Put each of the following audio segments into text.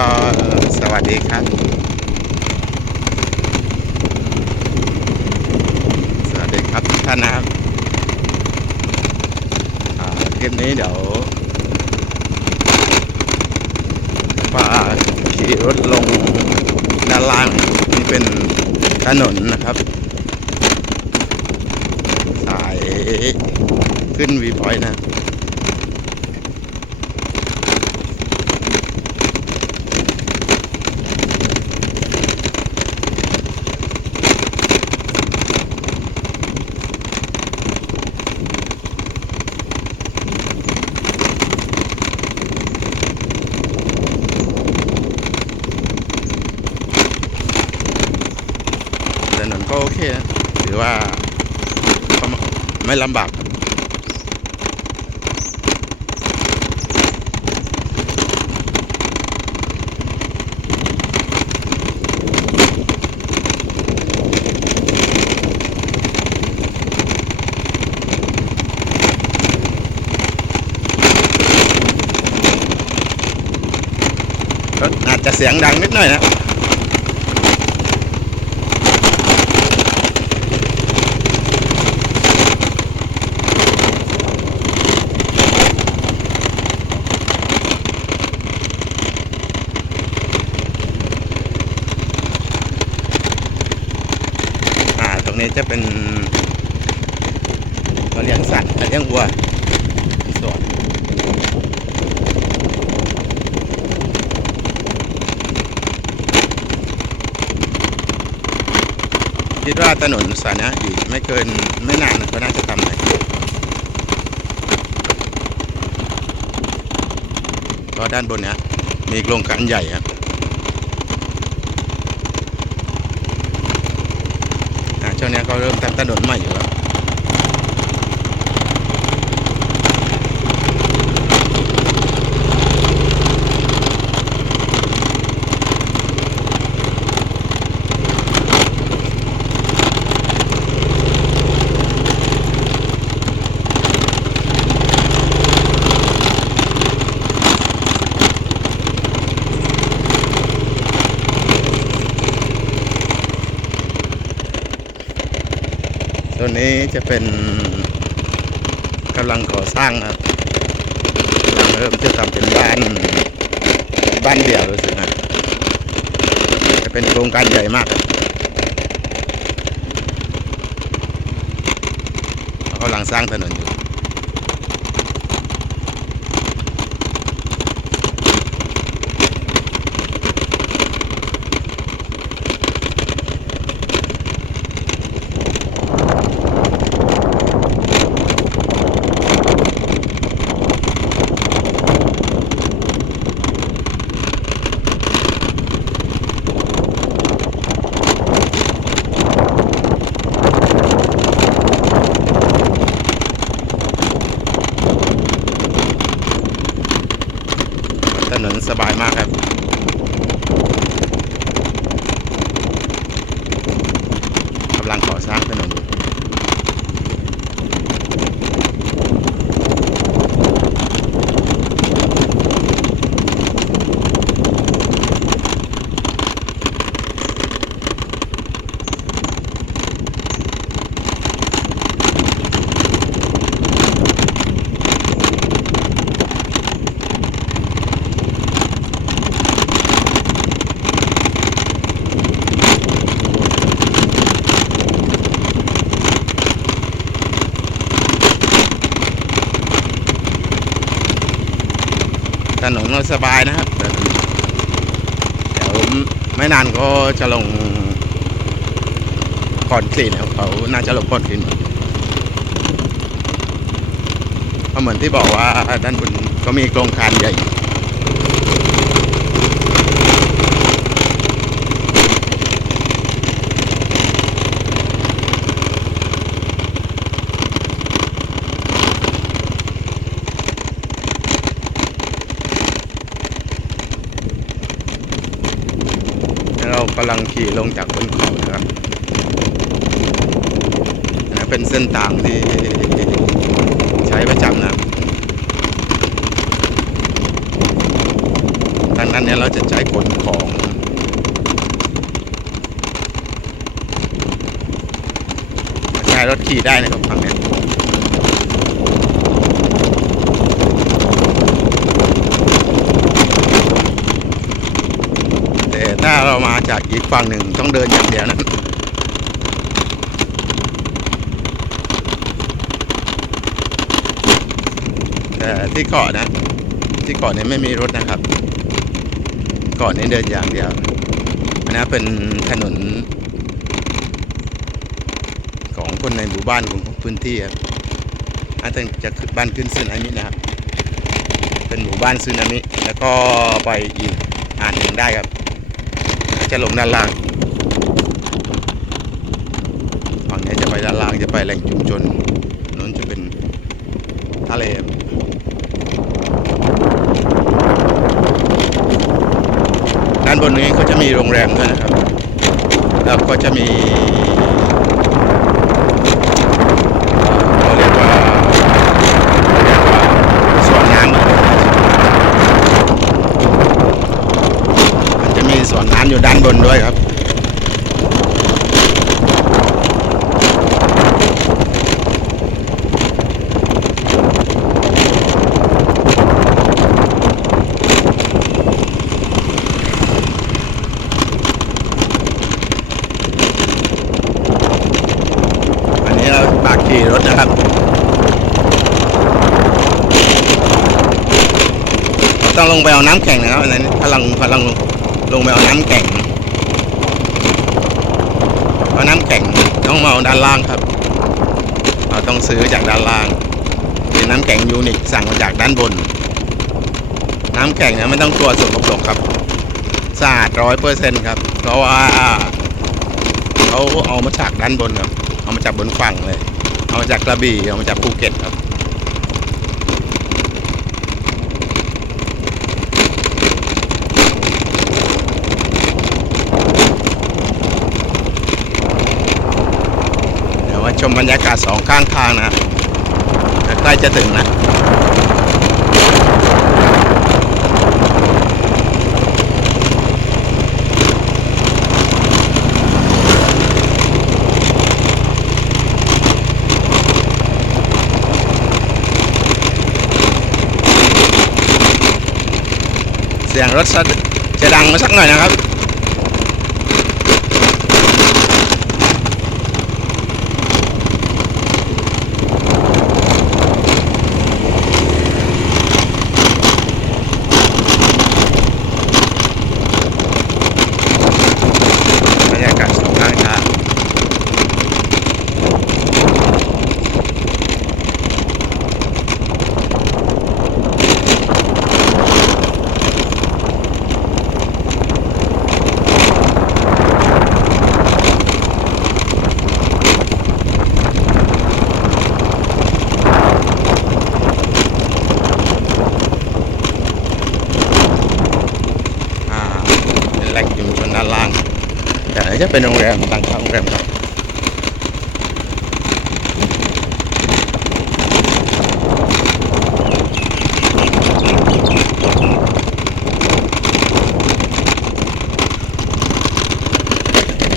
สวัสดีครับ สวัสดีครับทุกท่านนะครับอ่าคลิปนี้เดี๋ยวป้าขี่รถลงด้านล่างนี่เป็นถนนนะครับ สายขึ้นวีพอยต์นะ ถนนก็โอเคนะถือว่าก็ ไม่ลำบากอาจจะเสียงดังนิดหน่อยนะ นี้จะเป็นเขาเลี้ยงสัตว์เลี้ยงวัวสวนคิดว่าถนนสายนี้อีกไม่เกินไม่นานนะก็น่าจะทำเลยก็ด้านบนเนี้ยมีโครงการใหญ่ครับ อ่าช่วงนี้ ก็เริ่มทำถนนใหม่อยู่แล้ว นี้จะเป็นกำลังก่อสร้างครับกำลังเริ่มจะทำเป็นบ้านบ้านเดี่ยวรู้สึกนะจะเป็นโครงการใหญ่มากเขากำลังสร้างถนนอยู่ ถนน สบายมากครับ กำลังก่อสร้างถนนอยู่ถ นนสบายนะครับเดี๋ยวไม่นานก็จะลงคอนกรีตนะครับเขาน่าจะลงคอนกรีตเพราะเหมือนที่บอกว่าด้านบนก็มีโครงการใหญ่ำลังขี่ลงจากบนเขานะครับ เป็นเส้นทางที่ใช้ประจำนะดังนั้นเนี้ยเราจะใช้ขนของใช้รถขี่ได้นะครับฝั่งเนี้ยแต่ถ้าเรา มาจากอีกฝั่งหนึ่งต้องเดินอย่างเดียวนะแต่ที่เกาะนะ ที่เกาะนี้ไม่มีรถนะครับเกาะนี้เดินอย่างเดียวอันนี้เป็นถนน ของคนในหมู่บ้านของพื้นที่ครับอาจจะจะขึ้นบ้านขึ้นซึนามินะครับ เป็นหมู่บ้านซึนามิ แล้วก็ไปอีกอ่านหนึ่งได้ครับ จะลงด้านล่างฝั่งนี้จะไปด้านล่างจะไปแหล่งชุมชนนู้นจะเป็นทะเลด้านบนนี้ก็จะมีโรงแรมด้วยนะครับ แล้วก็จะมีเขาเรียกว่าเรียกว่าสวนน้ำอะมันจะมีสว นน้ำอยู่ด้านบนด้วยครับ อันนี้เราปากขี่รถนะครับต้องลงไปเอาน้ำแข็งนะครับอันนี้พลังพลังลง ลงไปเอาน้ำแข็งเอาน้ำแข็งต้องมาเอาด้านล่างครับ เราต้องซื้อจากด้านล่าง เป็นน้ำแข็งยูนิคสั่งมาจากด้านบน น้ำแข็งเนี่ยไม่ต้องตรวสกปรกครับสะอาดร้อยเปอร์เซ็นต์ครับ เพราะว่าเขาเอามาจากด้านบนครับ เอามาจากบนฝั่งเลย เอามาจากกระบี่ เอามาจากภูเก็ตครับ เดี๋ยวมา ชมบรรยากาศสองข้างทางนะใกล้จะถึงนะเสียงรถจะดังมาสักหน่อยนะครับ บรรยากาศสองข้างทาง อ่าเป็นแหล่งชุมชนด้านล่าง แต่อันนี้ จะเป็นโรงแรมต่างๆโรงแรมครับ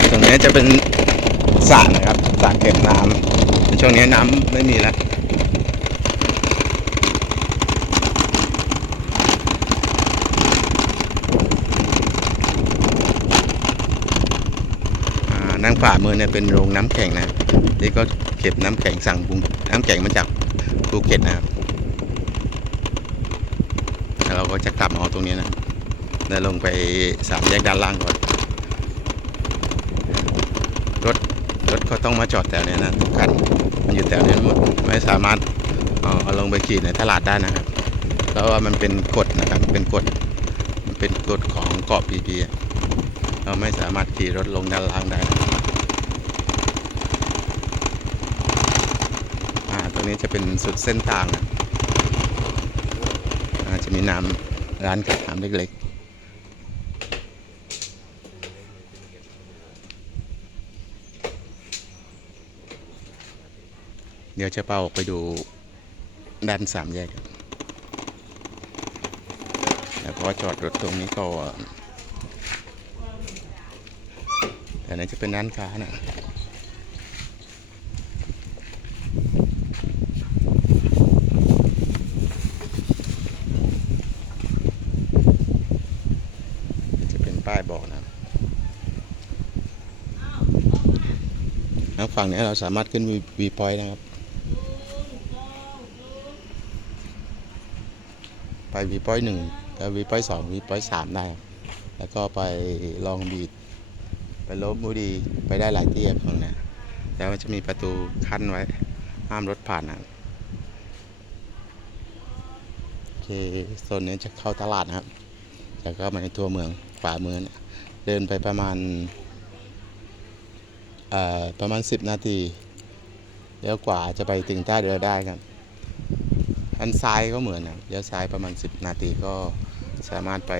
ตรงนี้จะเป็นสระนะครับสระเก็บน้ำช่วงนี้น้ำไม่มีแล้ว อ่า นั่งฝ่ามือเนี่ยเป็นโรงน้ำแข็งนะนี่ก็เก็บน้ำแข็งสั่งบุงน้ำแข็งมาจากภูเก็ตนะครับแล้วเราก็จะกลับมาเอาตรงนี้นะแล้วลงไปสามแยกด้านล่างก่อนรถรถก็ต้องมาจอดแถวเนี้นะทุกคันมันอยู่แถวนี้หมดไม่สามารถเอาเอาลงไปขี่ในตลาดได้นะครับเพราะว่ามันเป็นกฎนะครับเป็นกฎมันเป็นกฎของเกาะพีพี เราไม่สามารถขี่รถลงด้านล่างได้อาตรงนี้จะเป็นสุดเส้นทางนะอ่าจะมีน้ำร้านขายน้ำเล็กๆเดี๋ยวจะเป้าออกไปดูด้านสามแยกครับเดี๋ยวผมอจอดรถตรงนี้ก่อน แต่ไหนจะเป็นร้านค้านะจะเป็นป้ายบอกนะทางฝั่งนี้เราสามารถขึ้นวีพอยต์นะครับ ไปวีพอยต์หนึ่งแล้ววีพอยต์สองวีพอยต์สามได้ แล้วก็ไปลองบีด ไปลบบุรีไปได้หลายที่ครับข้างหน้แล้วมันจะมีประตูขั้นไว้ห้ามรถผ่านนะโอเคโซนนี้จะเข้าตลาดนะครับจะเข้ามาในตัวเมืองฝ่ามือเนี่ยเดินไปประมาณเอ่อประมาณ 10 นาทีเลี้ยวกว่าจะไปถึงใต้เรือได้ครับอันซ้ายก็เหมือนนะเลี้ยวซ้ายประมาณ 10 นาทีก็สามารถไป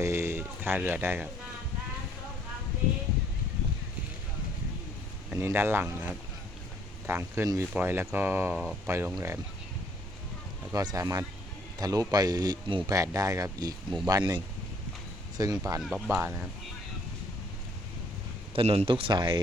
ท่าเรือได้ครับ อันนี้ด้านหลังนะครับ ทางขึ้นวีพอยแล้วก็ไปโรงแรม แล้วก็สามารถทะลุไปหมู่แปดได้ครับ อีกหมู่บ้านหนึ่ง ซึ่งผ่านบ๊อบบาร์นะครับ ถนนทุกสาย